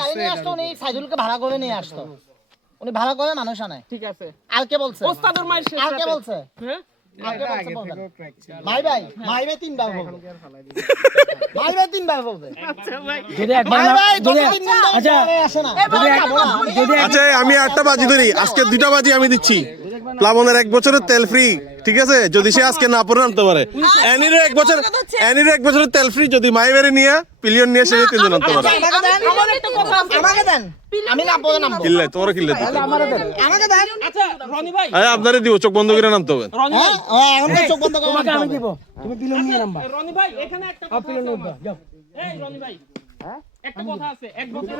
গাড়ি নিয়ে আসতো উনি সাইদুলকে ভাড়া করে নিয়ে আসতো উনি ভাড়া করে মানুষ আনে ঠিক আছে আর কে বলছে ওস্তাদের মায়ের শেষ আর কে বলছে হ্যাঁ মাই ভাই তিনবার বলবে মাই ভাই তিনবার বলবে আচ্ছা ভাই যদি একবার যদি আচ্ছা আসে না আচ্ছা আমি একটা বাজি ধরি আজকে দুইটা বাজি আমি দিচ্ছি প্লাবনের 1 বছরের তেল ফ্রি ঠিক আছে যদি সে আজকে না পরে আনতে পারে এনিরও 1 বছরের তেল ফ্রি যদি মাইবারে নিয়ে পিলিয়ন নিয়ে সে 3 জন আনতে পারে আমাকে দেন আমি না পরে নামবো কিল্লে তোরা কিল্লে দিতে আমাকে দেন আচ্ছা রনি ভাই আপনারে দিব চোখ বন্ধ করে নামতে হবে রনি ভাই এখন তো চোখ বন্ধ করে তোমাকে আমি দিব তুমি পিলিয়ন নিয়ে নামবা রনি ভাই এখানে একটা পিলিয়ন নিবা যাও এই রনি ভাই একটা কথা আছে এক বছর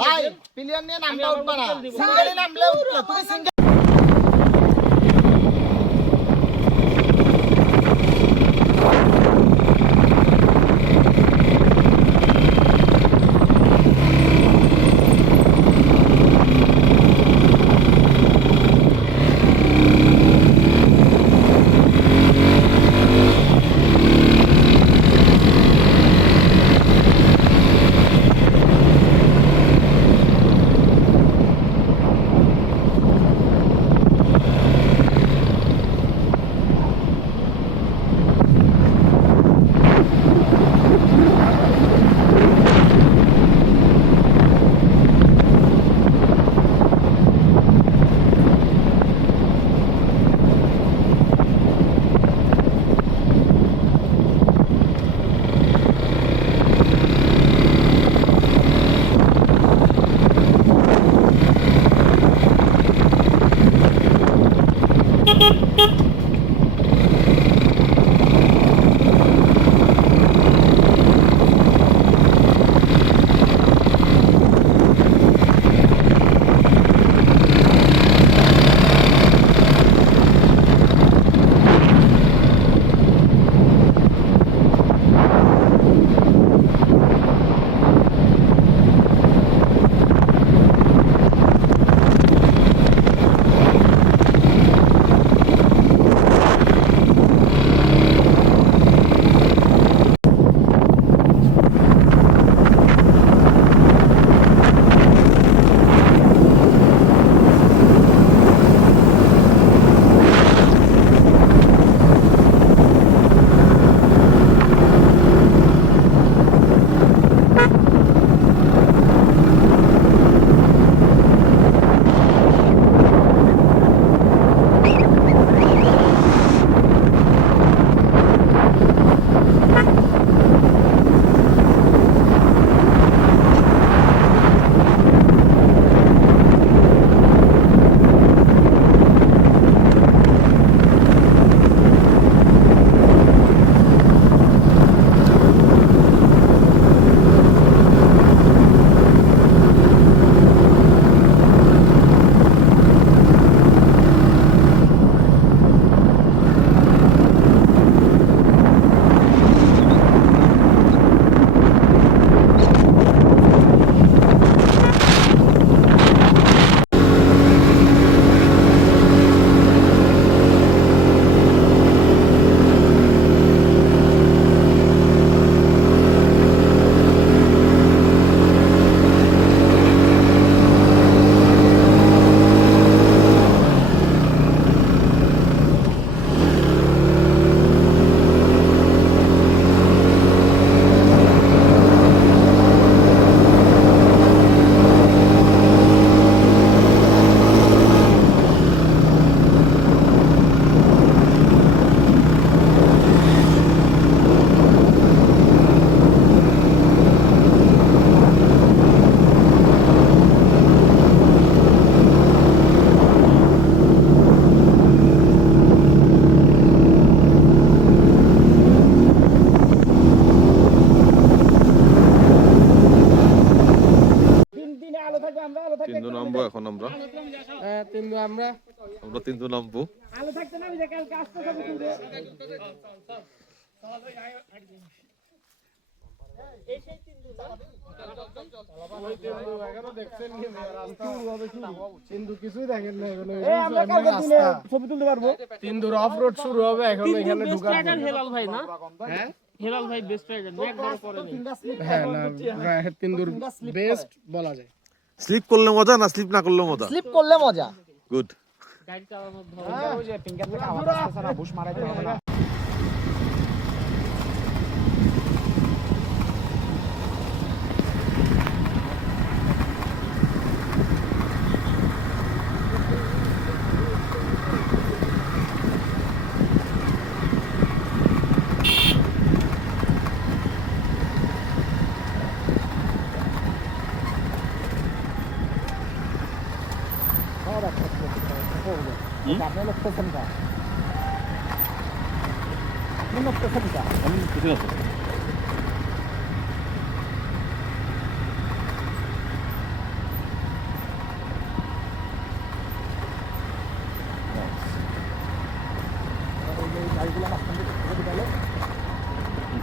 ভাই পিলিয়ন নিয়ে নামটা উঠবা না সিঙ্গেলি নামলে উঠলো তুমি সিঙ্গেল তিনজন নামবো এখন আমরা তিনজন নামবো কিছুই দেখেন না ছবি তুলতে পারবো তিন দূর অফ রোড শুরু হবে এখন এখানে ঢোকার ভাই না হ্যাঁ হেলাল ভাই বেস্ট রাইডার একবার পরে ফিঙ্গার স্লিপ হ্যাঁ না তিন দূর বেস্ট বলা যায়। স্লিপ করলে মজা না স্লিপ না করলে মজা? স্লিপ করলে মজা। গুড। গাড়ি চালানোর ধরন ওই যে ফিঙ্গার থেকে আওয়াজ আসতেছে না, বুশ মারাইতে হবে না। आपने लोग तो समझा आपने लोग तो समझा আমি কিছু আছে। गाड़ीগুলো মাঝখান থেকে ঢুকে দিলে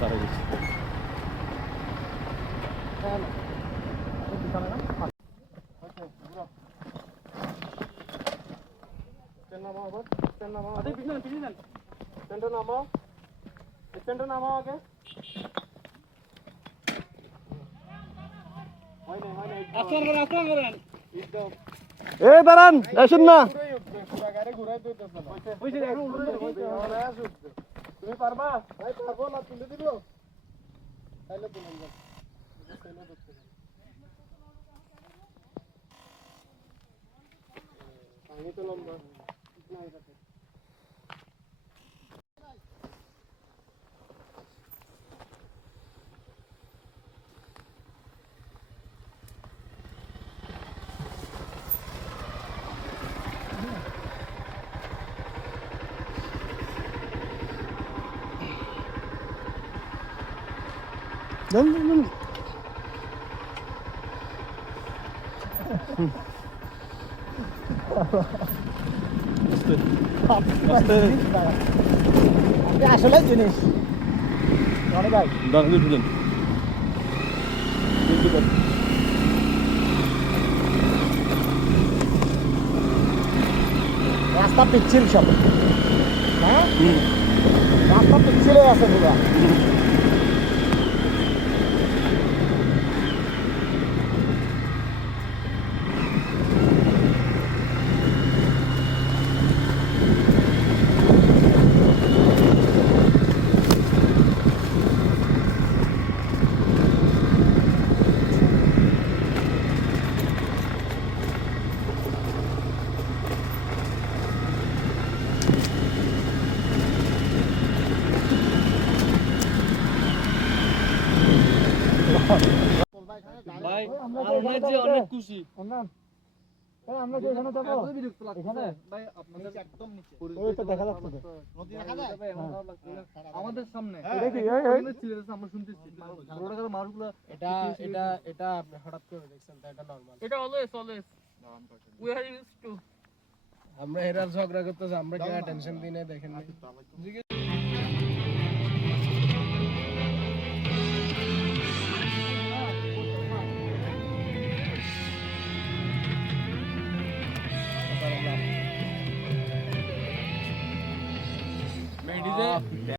তারা গেছে। এই দাঁড়ান, আসুন না। তুমি পারবা? ভাই পারবো না, তুলে দিব। তাইলে তুলে দিব। আমি তো লম্বা। না এটা। আপনি আসলে জিনিস রনি ভাই দাঁড়ান উঠলেন। রাস্তা পিচ্ছিল সব হ্যাঁ রাস্তা পিচ্ছিল আছে পুরো ভাই আর যে অনেক খুশি আমরা যে এখানে যাবো এখানে ভাই আপনাদের একদম নিচে ওই তো দেখা যাচ্ছে তো নদী দেখা যায় ভাই আমাদের সামনে দেখি আমরা শুনতেছি রোডের মারগুলো এটা আপনি হঠাৎ করে দেখছেন, তো এটা নরমাল। এটা always we are used to আমরা এরা ঝগড়া করতেছি, আমরা কি টেনশন দিই না, দেখেন।